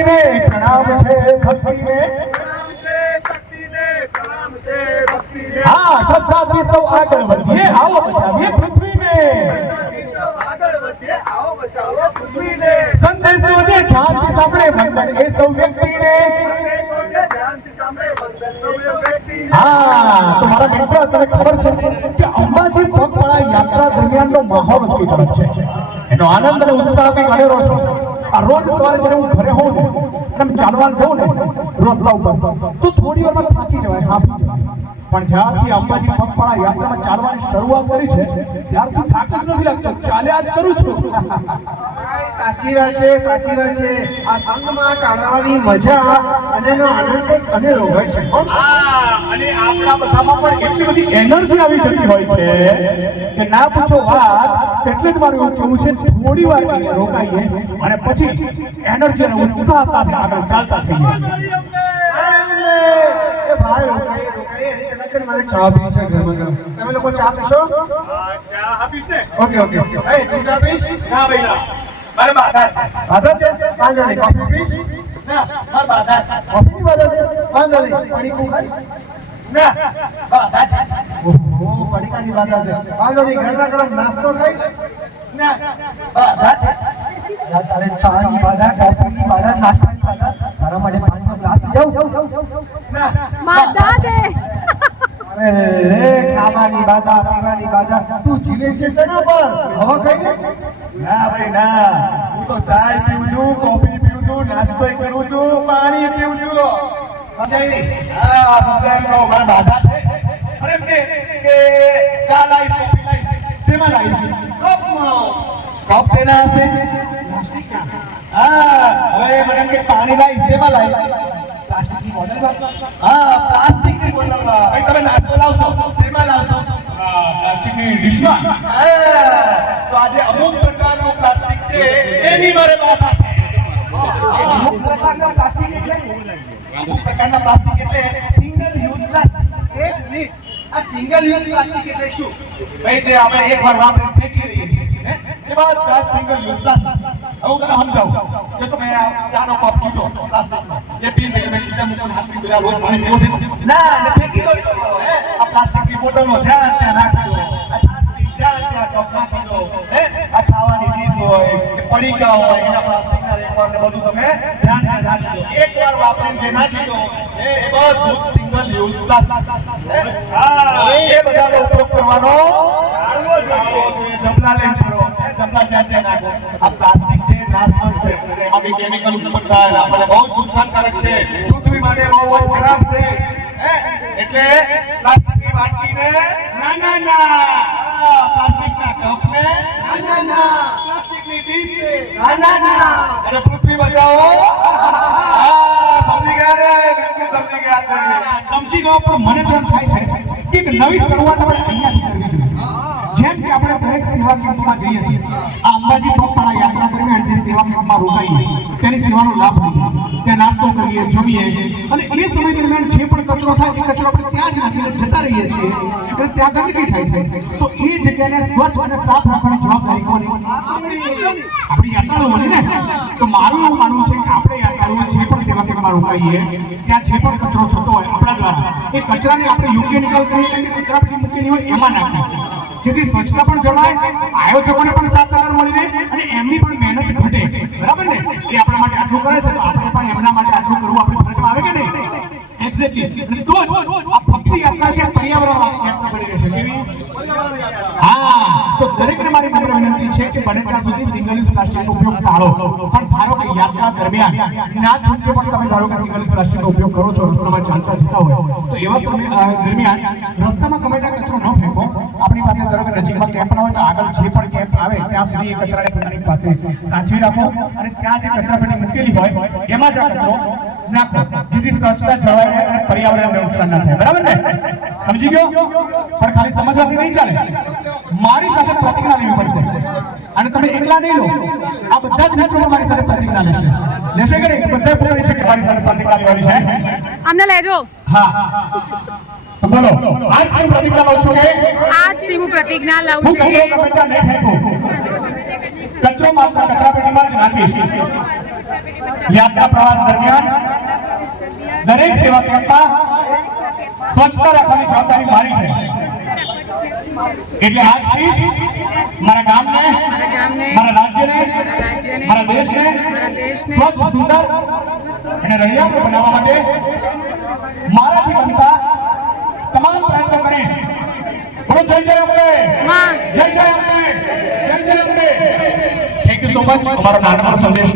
શક્તિને, પ્રણામ છે ભક્તિને. હા, શ્રદ્ધાથી સૌ હા તો મારા મિત્ર તને ખબર છે કે અંબાજી પગપાળા યાત્રા દરમિયાનનો માહોલ જ છે. એનો આનંદ અને ઉત્સાહ કંઈક અનેરો છે. આ રોજ સવારે જ્યારે હું ઘરે હોઉં ને, અને ચાલવા જાઉં ને રોસલા ઉપર, તો થોડી વારમાં થાકી જવાય હાંફી પણ જ્યારથી અંબાજી પગપાળા યાત્રામાં ચાલવાની શરૂઆત કરી છે, ત્યારથી થાક જ નથી લાગતો. ચાલ્યા જ કરું છું. સાચી વાત છે સાચી વાત છે. આ સંઘમાં ચાલવાની મજા અને એનો આનંદ અને હોય છે અને આપણા બધામાં પણ એટલી બધી એનર્જી આવી જતી હોય છે કે ના પૂછો વાત એટલે જ મારું એવું કેવું છે થોડી વાર રોકાઈએ અને પછી એનર્જી અને ઉત્સાહ સાથે આગળ ચાલતા થઈએ. ભાઈ રોકાઈએ રોકાઈએ. એની છે મારે ચા પીવી છે ગરમા તમે લોકો ચા પીશો? ઓકે ઓકે એ તું ચા પીશ? ના ભાઈ ના. મારે બાધા છે. બાધા છે? વાંધો નહીં. કોફી પી ના મારે બાધા છે. કોફીની બાધા છે? વાંધો નહીં. પડીકું ખાઈશ ના બાધા છે. ઓહો પડીકાની બાધા છે. વાંધો નહીં. ગરમા ગરમ નાસ્તો ખાઈશ ના બાધા છે. યાર તારે ચાની બાધા કોફીની બાધા નાસ્તાની બાધા? તારા માટે પાણીનો ગ્લાસ લઈ ના બાધા છે. અરે ખાવાની બાધા પીવાની બાધા. તું જીવે છે શેના પર? હવા ખાઈને ના ભાઈ ના. હું તો ચાય પીઉં છું કોફી પીઉં છું નાસ્તો કરું છું પાણી પીઉં છું. સમજાય હા સમજાય એમ કહો મારે બાધા છે. અને એમ કે કે ચા લાવીશ કોફી લાવીશ. શેમાં લાવીશ? કપ શેના હશે. હા હવે મને કે પાણી લાવીશ શેમાં પ્લાસ્ટિકની હા પ્લાસ્ટિકની ભાઈ તમે નાસ્તો લાવશો? શેમાં લાવશો? પ્લાસ્ટિકની ડીશમાં. હા, તો આજે અમુક એની મારે માથા છે અમુક પ્રકારના પ્લાસ્ટિક એટલે અમુક પ્રકારના પ્લાસ્ટિક એટલે સિંગલ યુઝ પ્લાસ્ટિક એક મિનિટ આ સિંગલ યુઝ પ્લાસ્ટિક એટલે શું ભાઈ, જે આપણે એકવાર વાપરીને ફેંકી દઈએ. છીએ હે? એ બધા સિંગલ યુઝ પ્લાસ્ટિક હું તને સમજાવું. કે તમે ચાનો કપ કીધો પ્લાસ્ટિક એ પીને તમે બીજા મૂકીને હાથ બધા રોજ પાણી પીવો છે. ના, એને ફેંકી દો છો? આ પ્લાસ્ટિકની બોટલનો જ્યાં ત્યાં નાખી દો આ છાશની જ્યાં ત્યાં કપ નાખી દો હે આ ખાવાની ડીશ હોય કે પડીકા હોય એના પ્લાસ્ટિકના રેપર ને બધું તમે ધ્યાન દો એકવાર વાપરીને જે નાખી દો એ બધું સિંગલ યુઝ પ્લાસ્ટિક હા એ બધાનો ઉપયોગ કરવાનો. જમલા લઈને ફરો એ જમલા જાતે નાખો. આ પ્લાસ્ટિક છે નાશવંત છે. એમાંથી કેમિકલ ઉત્પન્ન થાય. આપણને બહુ જ નુકસાનકારક છે. પૃથ્વી માટે બહુ જ ખરાબ છે? એટલે પ્લાસ્ટિકની વાટકીને ના ના ના. પ્લાસ્ટિકના કપને ના ના ના. અને પૃથ્વી બચાવો સમજી ગયા ને? બિલકુલ સમજી ગયા છે. સમજી ગયો પણ મને પણ થાય છે કે એક નવી શરૂઆત આપણે અહીંયાથી કરવી જોઈએ જેમ કે આપણે દરેક સેવા કેમ્પમાં જઈએ છીએ. આ અંબાજી પગપાળા યાત્રા દરમિયાન જે સેવા કેમ્પમાં રોકાઈએ, તેની સેવાનો લાભ લઈએ, ત્યાં નાસ્તો કરીએ, જમીએ અને એ સમય દરમિયાન જે પણ કચરો થાય, એ કચરો આપણે ત્યાં જ નાખીને જતા રહીએ છીએ. એટલે ત્યાં ગંદકી થાય છે. તો એ જગ્યાને સ્વચ્છ અને સાફ રાખવાની જવાબદારી કોની? આપણી યાત્રાળુઓની ને? તો મારું એવું માનવું છે કે આપણે યાત્રાળુઓ જે પણ સેવા કેન્દ્રમાં રોકાઈએ, ત્યાં જે પણ કચરો થતો હોય આપણા દ્વારા, એ કચરાને આપણે યોગ્ય નિકાલ કરીએ કચરા મૂકેલી હોય, એમાં નાખીએ. જેથી સ્વચ્છતા પણ જળવાય, આયોજકોને પણ સાથ સહકાર મળી રહે અને એમની પણ મહેનત ઘટે. બરાબર ને? એ આપણા માટે આટલું કરે છે, તો આપણે પણ એમના માટે આટલું કરવું આપણી ફરજમાં આવે કે નહીં? એક્ઝેક્ટલી ભક્તિ યાત્રા છે પર્યાવરણ યાત્રા હા. તો દરેકને મારી નમ્ર વિનંતી છે બને સુધી સિંગલ યુઝ પ્લાસ્ટિકનો યાત્રા દરમિયાન ના તમે ધારો કે સિંગલ યુઝ ઉપયોગ કરો છો, રસ્તામાં ચાલતા કચરો ન ફેંકો. આપણી પાસે ધારો કે નજીકમાં કેમ્પ ના હોય તો આગળ જે પણ કેમ્પ આવે ત્યાં સુધી એ કચરાને પોતાની પાસે સાચવી રાખો અને ત્યાં જે કચરાપેટી મૂકેલી હોય એમાં જ આ કચરો નાખો. જેથી સ્વચ્છતા જળવાય રહે અને પર્યાવરણને નુકસાન ના થાય. બરાબર ને? સમજી ગયો? પણ ખાલી સમજવાથી નહીં ચાલે. મારી સાથે પ્રતિજ્ઞા લેવી પડશે. અને તમે એકલા નહીં લો. આ બધા જ મિત્રો મારી સાથે પ્રતિજ્ઞા લેશે. લેશે કે નહીં? બધા પૂરી છે કે મારી સાથે પ્રતિજ્ઞા લેવાની છે? અમને લેજો. હા. બોલો આજ હું પ્રતિજ્ઞા લઉં છું કે આજથી હું પ્રતિજ્ઞા લઉં હું છું કચરો કે ગમે ત્યાં નહીં ફેંકું કચરો કચરો માત્ર કચરાપેટીમાં જ નાખીશ યાત્રા પ્રવાસ દરમિયાન દરેક સેવા કેમ્પમાં સ્વચ્છતા રાખવાની જવાબદારી મારી છે એટલે આજથી જ મારા ગામને ગામને, મારા રાજ્યને રાજ્યને, મારા દેશને મારા દેશને સ્વચ્છ સુંદર અને રળિયામણું બનાવવા માટે મચ અમારો નાનકડો સંદેશ